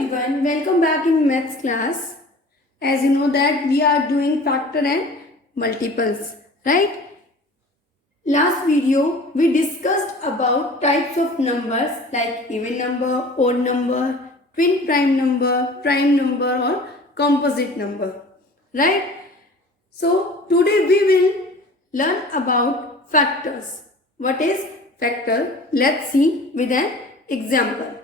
everyone, welcome back in maths class. As you know that we are doing factor and multiples, right? Last video we discussed about types of numbers like even number, odd number, twin prime number or composite number, right? So today we will learn about factors. What is factor? Let's see with an example.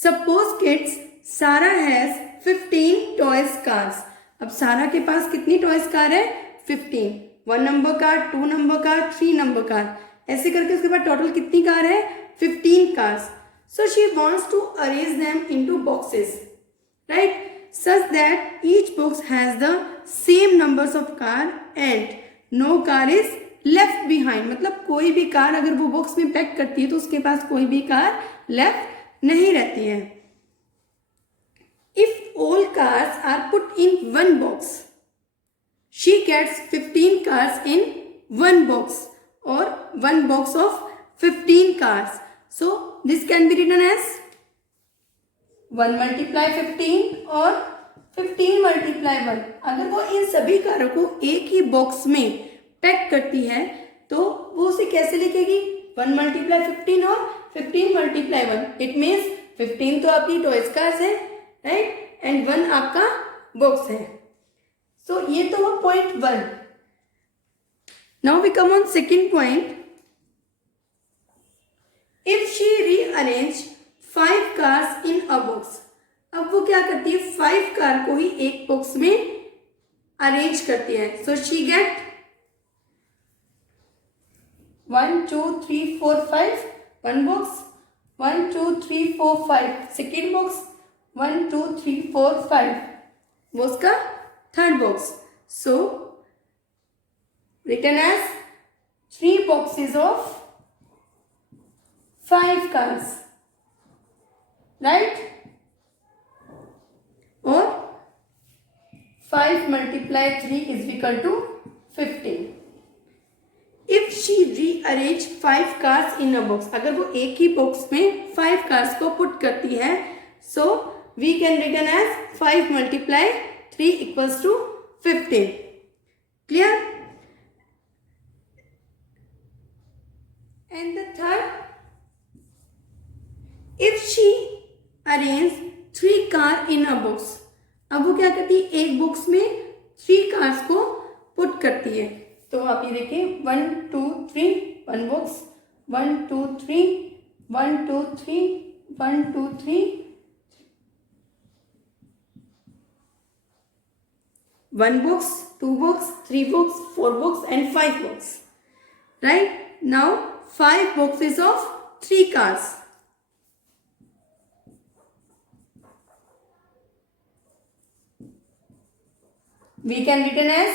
Suppose kids, Sarah has 15 toys cars. अब सारा के पास कितनी toys car है? 15. 1 number car, 2 number car, 3 number car, ऐसे करके उसके बाद total कितनी कार है? 15 cars. So she wants to arrange them into boxes, right? Such that each box has the same numbers of car and no car is left behind. मतलब कोई भी car अगर वो बॉक्स में पैक करती है तो उसके पास कोई भी कार लेफ्ट नहीं रहती है. If all cars are put in one box, she gets 15 cars in one box or one box of 15 cars. So this can be written as 1 multiply 15 और 15 multiply 1. अगर वो इन सभी कारों को एक ही बॉक्स में पैक करती है तो वो उसे कैसे लिखेगी? 1 multiply 15 और 15 multiply 1. इट मीन्स 15 तो आपकी टॉयज कार्स है, राइट, एंड 1 आपका बॉक्स है. सो ये तो हुआ point 1. Now we come on second point. If she rearrange 5 cars in a box. अब वो क्या करती है? 5 कार को ही एक बॉक्स में अरेंज करती है. So she get 1 2 3 4 5 1 box, 1 2 3 4 5 second box, 1 2 3 4 5 वो उसका third box. So written as 3 boxes of 5 cars, right? और 5 multiply 3 is equal to 15. If she rearrange 5 cars in a box, अगर वो एक ही बॉक्स में 5 कार्स को पुट करती है, so we can written as 5 multiply 3 equals to 15. Clear? And the third, if she arrange 3 car in a box, अब वो क्या करती है? एक बॉक्स में 3 कार्स को पुट करती है. तो आप ये देखिए 1 2 3 1 box, 1 2 3 1 2 3 1 2 3 1 box, 2 box, 3 box, 4 box and 5 box. Right? Now 5 boxes of 3 cars. We can written as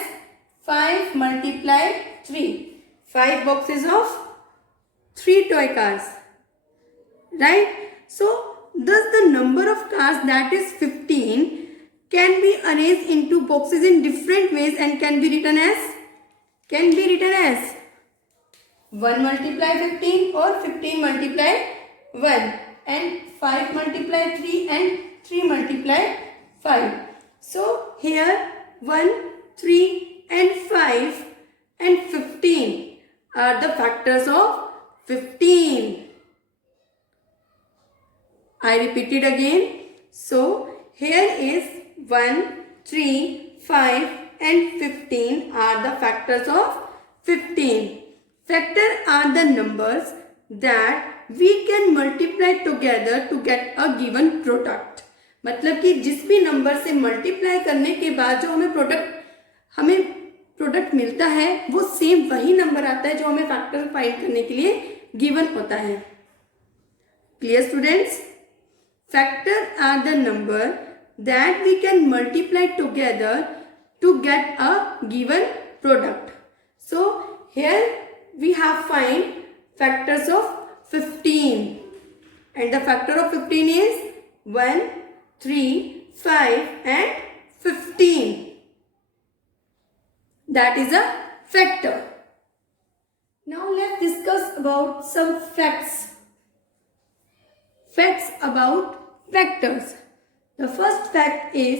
5 multiply 3. 5 boxes of 3 toy cars. Right? So thus the number of cars, that is 15, can be arranged into boxes in different ways and can be written as 1 multiply 15 or 15 multiply 1 and 5 multiply 3 and 3 multiply 5. So here 1, 3 and 5 and 15 are the factors of 15. I repeat it again. So here is 1, 3, 5 and 15 are the factors of 15. Factor are the numbers that we can multiply together to get a given product. मतलब कि जिस भी number से multiply करने के बाद जो हमें प्रोडक्ट मिलता है वो सेम वही नंबर आता है जो हमें फैक्टर फाइंड करने के लिए गिवन होता है. Clear students? Factor are the number that we can multiply together to get a given product. So here we have find factors of 15 and the factor of 15 is 1, 3, 5 and 15. That is a factor. Now let's discuss about some facts. Facts about factors. The first fact is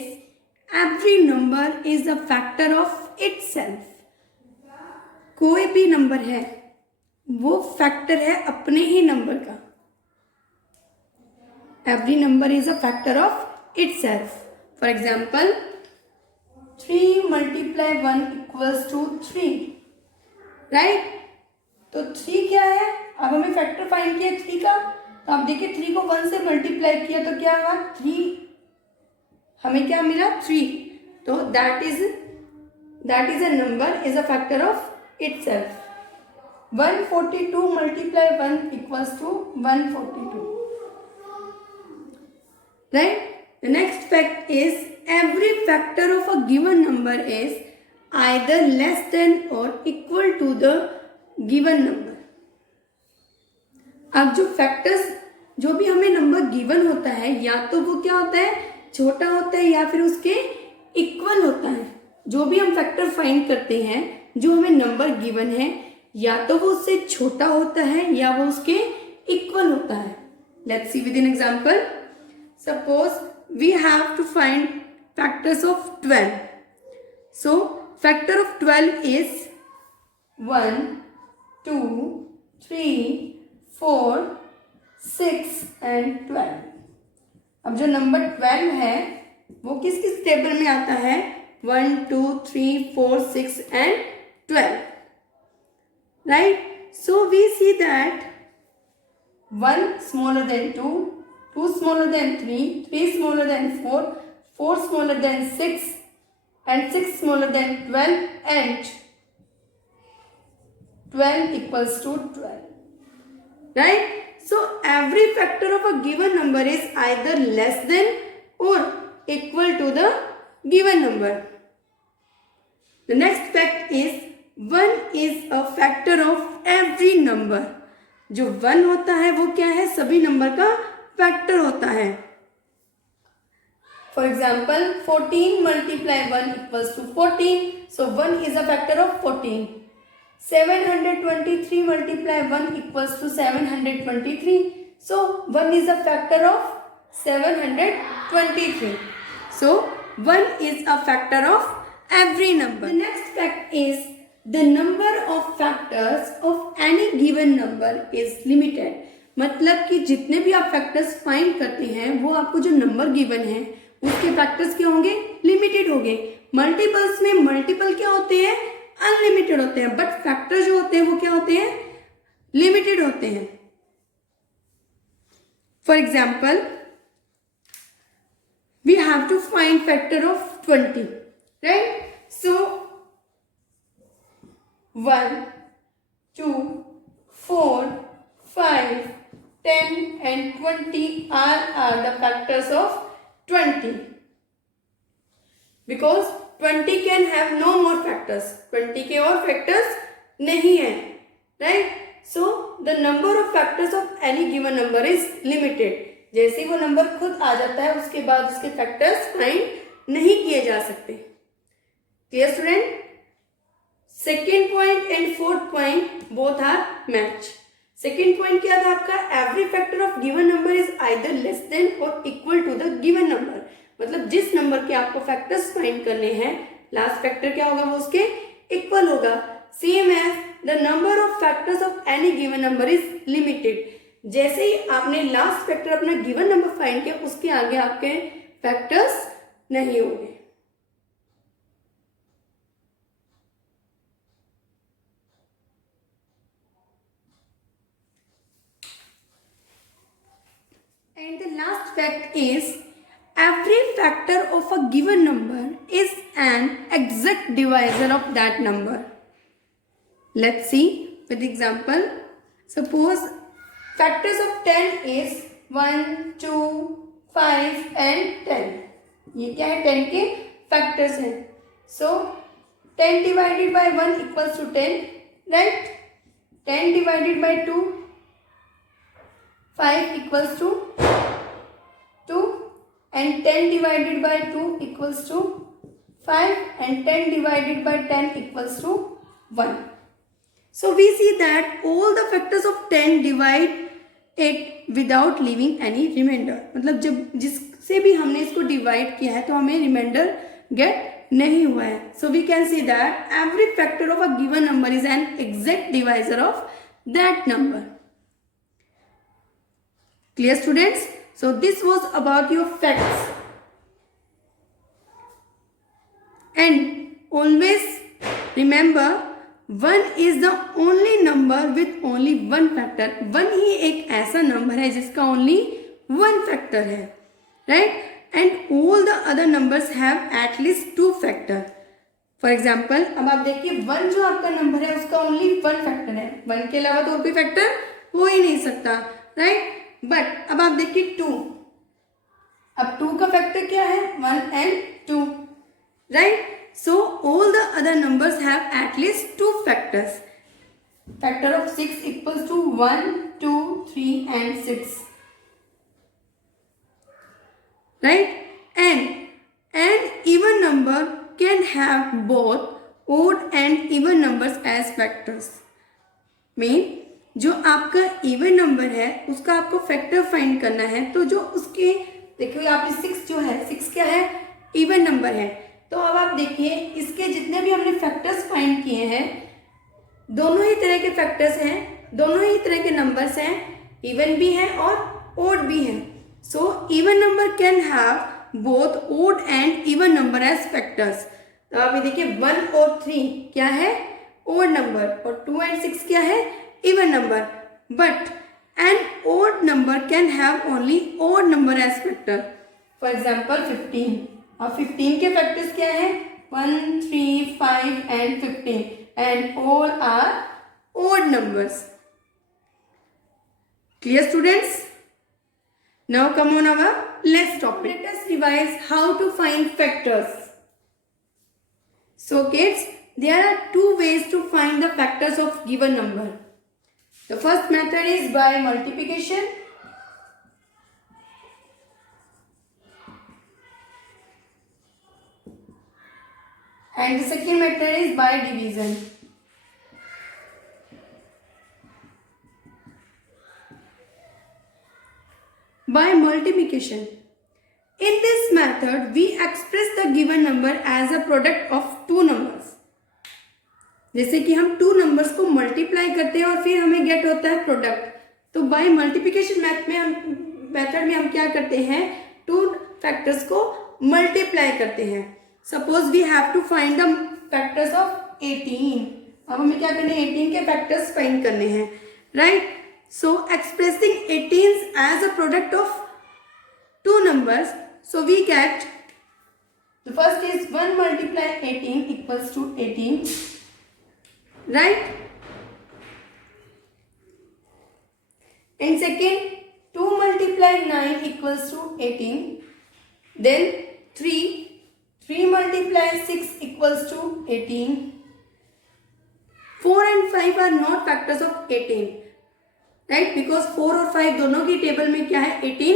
every number is a factor of itself. कोई भी number है वो factor है अपने ही number का. Every number is a factor of itself. For example, 3 multiply 1 equals to 3. Right? तो 3 क्या है? अब हमें फैक्टर फाइंड किया 3 का, तो आप देखिए 3 को 1 से मल्टीप्लाई किया तो क्या हुआ? 3. हमें क्या मिला? 3. तो that is a number is a factor of itself. 142 multiply 1 equals to 142. Right? The next fact is every factor of a given number is either less than or equal to the given number. अब जो factors, जो भी हमें number given होता है, या तो वो क्या होता है? छोटा होता है या फिर उसके इक्वल होता है. जो भी हम फैक्टर फाइंड करते हैं, जो हमें नंबर गिवन है, या तो वो उससे छोटा होता है या वो उसके इक्वल होता है. Let's see with an example. Suppose we have to find factors of 12. So factor of 12 is 1, 2, 3, 4, 6 and 12. अब जो नंबर 12 है वो किस किस टेबल में आता है? 1, 2, 3, 4, 6 and 12. Right? So we see that 1 smaller than 2, 2 smaller than 3, 3 smaller than 4, 4 smaller than 6 and 6 smaller than 12 and 12 equals to 12. Right? So every factor of a given number is either less than or equal to the given number. The next fact is 1 is a factor of every number. जो 1 होता है वो क्या है? सभी number का factor होता है. For example 14 multiply 1 equals to 14. So 1 is a factor of 14. 723 multiply 1 equals to 723. So 1 is a factor of 723. So 1 is a factor of every number. The next fact is the number of factors of any given number is limited. मतलब कि जितने भी आप factors find करते हैं वो आपको जो नंबर गिवन है उसके फैक्टर्स क्या होंगे? लिमिटेड होंगे. मल्टीपल्स में मल्टीपल क्या होते हैं? अनलिमिटेड होते हैं. बट फैक्टर जो होते हैं वो क्या होते हैं? लिमिटेड होते हैं. For example we have to find factor of 20. Right? So 1, 2, 4, 5, 10 and 20 are the factors of 20. Because 20 can have no more factors. 20 के और factors नहीं है. Right? So the number of factors of any given number is limited. जैसे ही वो number खुद आ जाता है उसके बाद उसके factors फाइंड नहीं किए जा सकते. Clear student? Second point and fourth point both are match. Second point क्या था आपका? Every factor of given number is either less than or equal to the given number. मतलब जिस नंबर के आपको फैक्टर्स फाइंड करने हैं, लास्ट फैक्टर क्या होगा? वो उसके इक्वल होगा. Same as the number of factors of any given number is limited. जैसे ही आपने लास्ट फैक्टर अपना गिवन नंबर फाइंड किया उसके आगे आपके फैक्टर्स नहीं होंगे. And the last fact is every factor of a given number is an exact divisor of that number. Let's see with example. Suppose factors of 10 is 1, 2, 5 and 10. ये क्या है? 10 के factors हैं. So 10 divided by 1 equals to 10. Right? 10 divided by 2, 5 equals to 2 and 10 divided by 2 equals to 5 and 10 divided by 10 equals to 1. So we see that all the factors of 10 divide it without leaving any remainder, मतलब जब जिससे भी हमने इसको divide किया है तो हमें रिमाइंडर गेट नहीं हुआ है. So we can see that every factor of a given number is an exact divisor of that number. Clear students? So this was about your facts. And always remember, 1 is the only number with only one factor. 1 ही एक ऐसा number है जिसका only one factor है, right? And all the other numbers have at least 2 factor. For example, अब आप देखिए 1 जो आपका नंबर है उसका only one factor है. 1 के अलावा तो और कोई factor हो ही नहीं सकता, right? बट अब आप देखिए 2. अब 2 का फैक्टर क्या है? 1 and 2, right? So all the other numbers have at least 2 factors. Factor of 6 equals to 1, 2, 3 and 6, right? And even number can have both odd and even numbers as factors. mean जो आपका even number है उसका आपको factor find करना है, तो जो उसके देखिए यहाँ पे 6 जो है, 6 क्या है? इवन नंबर है. तो अब आप देखिए इसके जितने भी हमने फैक्टर्स फाइंड किए हैं, दोनों ही तरह के फैक्टर्स हैं, दोनों ही तरह के नंबर्स हैं, इवन भी है और ओड भी है. So even number can have both odd and even number as factors. तो आप ये देखिए 1 और 3 क्या है? ओड नंबर, और 2 and 6 क्या है? even number. But an odd number can have only odd number as factor. For example 15. अब 15 के factors क्या है? 1, 3, 5 and 15, and all are odd numbers. Clear students? Now come on our next topic. Let us revise how to find factors. So kids, there are 2 ways to find the factors of given number. The first method is by multiplication, and the second method is by division. By multiplication. In this method, we express the given number as a product of 2 numbers. जैसे कि हम 2 numbers को multiply करते हैं और फिर हमें gate होता है प्रोडक्ट. तो बाय मल्टीप्लिकेशन मेथड में हम क्या करते हैं? 2 फैक्टर्स को मल्टीप्लाई करते हैं. Suppose we have to find the factors of 18. अब हमें क्या करना है? 18 के फैक्टर्स फाइंड करने हैं, right? So expressing 18 as a product of 2 numbers, so we get the first is 1 multiply 18 equals to 18. Right? And second, 2 multiply 9 equals to 18. Then 3 multiply 6 equals to 18. 4 and 5 are not factors of 18. Right? Because 4 और 5 दोनों की table में क्या है? 18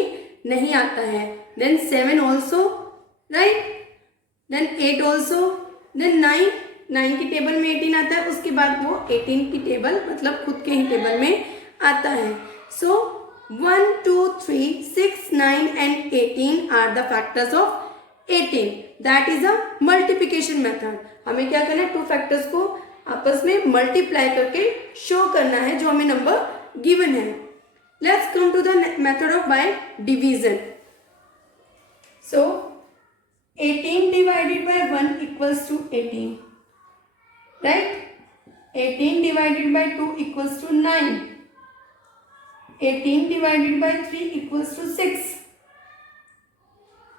नहीं आता है. Then 7 also. Right? Then 8 also. Then 9 की टेबल में 18 आता है, उसके बाद वो 18 की टेबल मतलब खुद के ही टेबल में आता है. सो 1, 2, 3, 6, 9 and 18 are the factors of 18. That is a multiplication method. हमें क्या करना है? 2 फैक्टर्स को आपस में मल्टीप्लाई करके शो करना है जो हमें नंबर गिवन है. Let's come to the method of by division. So 18 divided by 1 equals to 18. Right? 18 divided by 2 equals to 9. 18 divided by 3 equals to 6.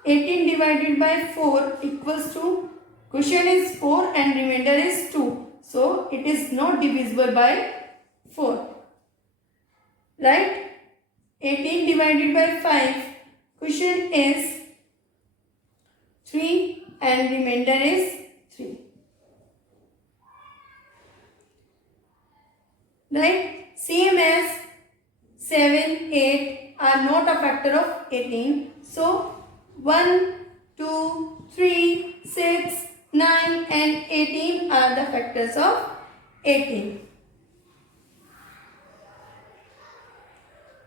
18 divided by 4 equals to, question is 4 and remainder is 2. So it is not divisible by 4. Right? 18 divided by 5, question is 3 and remainder is 3. Right? Same as 7, 8 are not a factor of 18. So 1, 2, 3, 6, 9 and 18 are the factors of 18.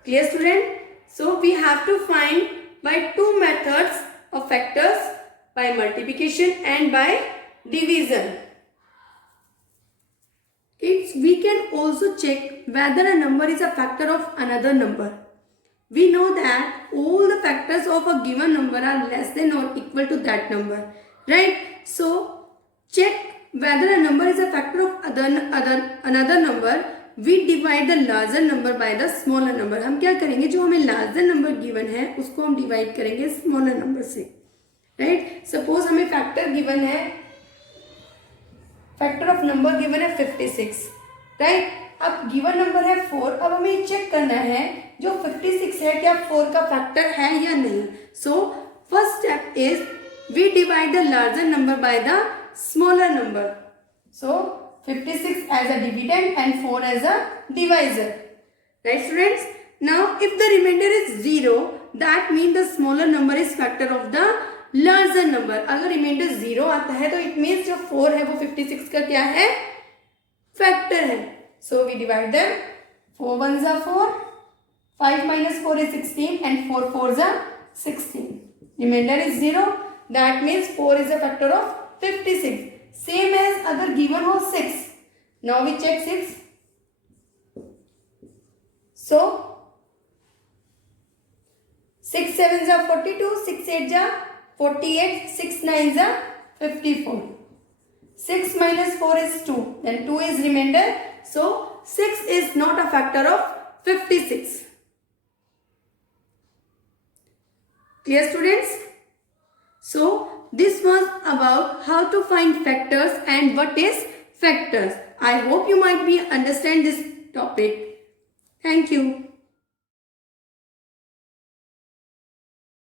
Clear student? So we have to find by two methods of factors, by multiplication and by division. We can also check whether a number is a factor of another number. We know that all the factors of a given number are less than or equal to that number, right? So check whether a number is a factor of another number. We divide the larger number by the smaller number. हम क्या करेंगे, जो हमें larger number given है उसको हम divide करेंगे smaller number से, right? Suppose हमें factor given है, फैक्टर ऑफ नंबर गिवन है 56, राइट? अब गिवन नंबर है 4. अब हमें चेक करना है जो 56 है क्या 4 का फैक्टर है या नहीं. So first step is we divide the larger number by the smaller number. So 56 as a dividend and 4 as a divisor, right students? Now if the remainder is 0, that means the smaller number is factor of the larger number. अगर reminder 0 आता है तो it means जो 4 है वो 56 का क्या है, फैक्टर है. So we divide them. 4 1s are 4, 5 minus 4 is 16 and 4 4s are 16. Remainder is 0, that means 4 is a factor of 56. Same as अगर given हो 6. Now we check 6. So 6 7s are 42, 6 8s are 48, 6 9s are 54. 6 minus 4 is 2, then 2 is remainder. So 6 is not a factor of 56. Clear students? So this was about how to find factors and what is factors. I hope you might be understand this topic. Thank you.